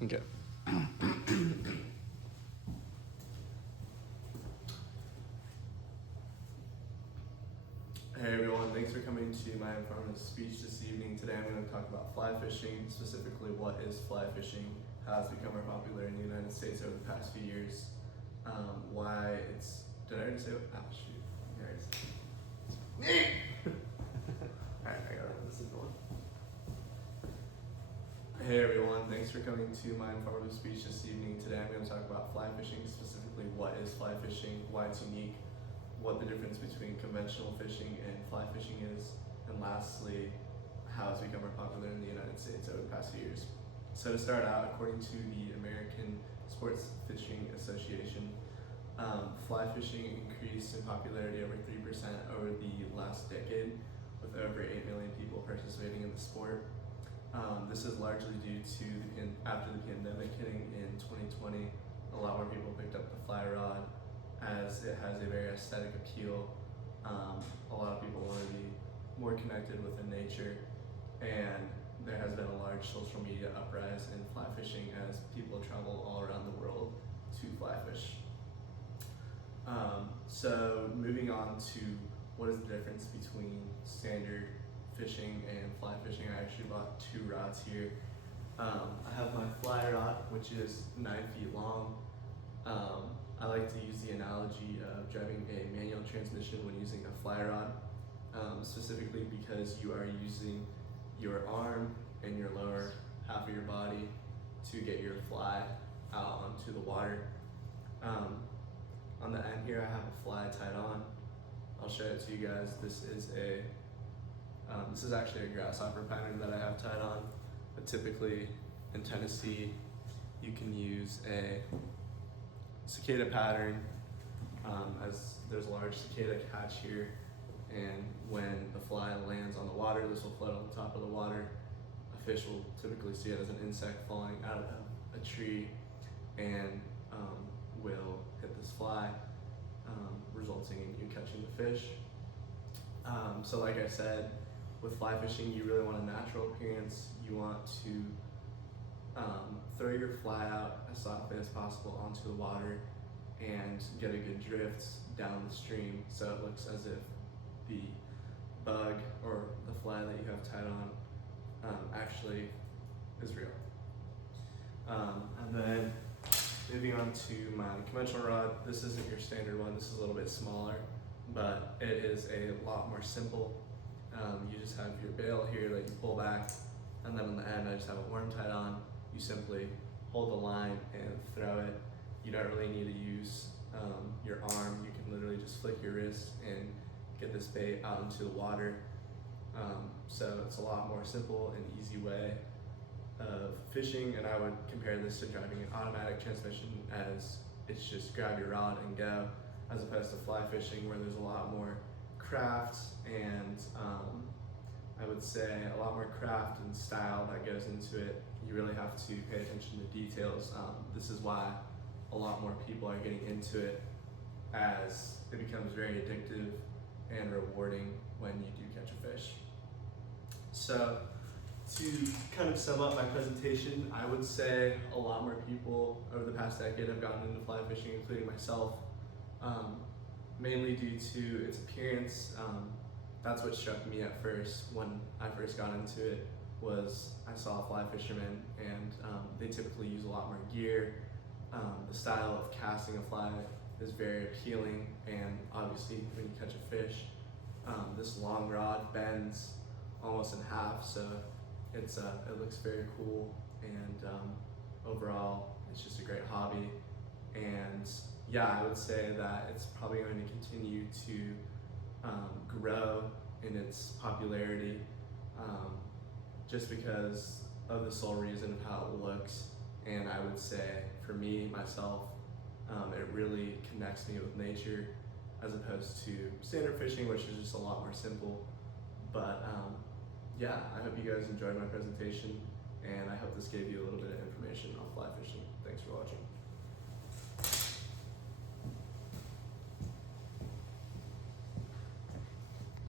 Okay. Hey everyone, thanks for coming to my informative speech this evening. Today I'm going to talk about fly fishing, specifically what is fly fishing, how it's become more popular in the United States over the past few years, why it's, did I already say what? Oh shoot, Alright, I got it, this is the one. Hey everyone, thanks for coming to my informative speech this evening. Today I'm going to talk about fly fishing, specifically what is fly fishing, why it's unique, what the difference between conventional fishing and fly fishing is, and lastly, how it's become more popular in the United States over the past few years. So to start out, according to the American Sports Fishing Association, fly fishing increased in popularity over 3% over the last decade, with over 8 million people participating in the sport. This is largely due to after the pandemic hitting in 2020, a lot more people picked up the fly rod, as it has a very aesthetic appeal. A lot of people want to be more connected with the nature, and there has been a large social media uprise in fly fishing as people travel all around the world to fly fish. So moving on to what is the difference between standard fishing and fly fishing, I actually bought two rods here. I have my fly rod, which is 9 feet long. I like to use the analogy of driving a manual transmission when using a fly rod, specifically because you are using your arm and your lower half of your body to get your fly out onto the water. On the end here, I have a fly tied on. I'll show it to you guys. This is actually a grasshopper pattern that I have tied on, but typically in Tennessee, you can use a cicada pattern, as there's a large cicada catch here, and when the fly lands on the water, this will float on the top of the water. A fish will typically see it as an insect falling out of a tree and will hit this fly, resulting in you catching the fish. So like I said, with fly fishing, you really want a natural appearance. You want to throw your fly out as softly as possible onto the water and get a good drift down the stream, so it looks as if the bug or the fly that you have tied on actually is real. And then moving on to my conventional rod, this isn't your standard one, this is a little bit smaller, but it is a lot more simple. You just have your bail here that you pull back, and then on the end I just have a worm tied on. You simply hold the line and throw it. You don't really need to use your arm. You can literally just flick your wrist and get this bait out into the water. So it's a lot more simple and easy way of fishing, and I would compare this to driving an automatic transmission, as it's just grab your rod and go, as opposed to fly fishing where there's a lot more craft and I would say a lot more craft and style that goes into it. You really have to pay attention to details. This is why a lot more people are getting into it, as it becomes very addictive and rewarding when you do catch a fish. So to kind of sum up my presentation, I would say a lot more people over the past decade have gotten into fly fishing, including myself, mainly due to its appearance. That's what struck me at first when I first got into it, was I saw fly fishermen, and they typically use a lot more gear. The style of casting a fly is very appealing, and obviously when you catch a fish, this long rod bends almost in half, so it looks very cool, and overall it's just a great hobby. And yeah, I would say that it's probably going to continue to grow in its popularity, just because of the sole reason of how it looks. And I would say for me, myself, it really connects me with nature, as opposed to standard fishing, which is just a lot more simple. But yeah, I hope you guys enjoyed my presentation, and I hope this gave you a little bit of information on fly fishing. Thanks for watching.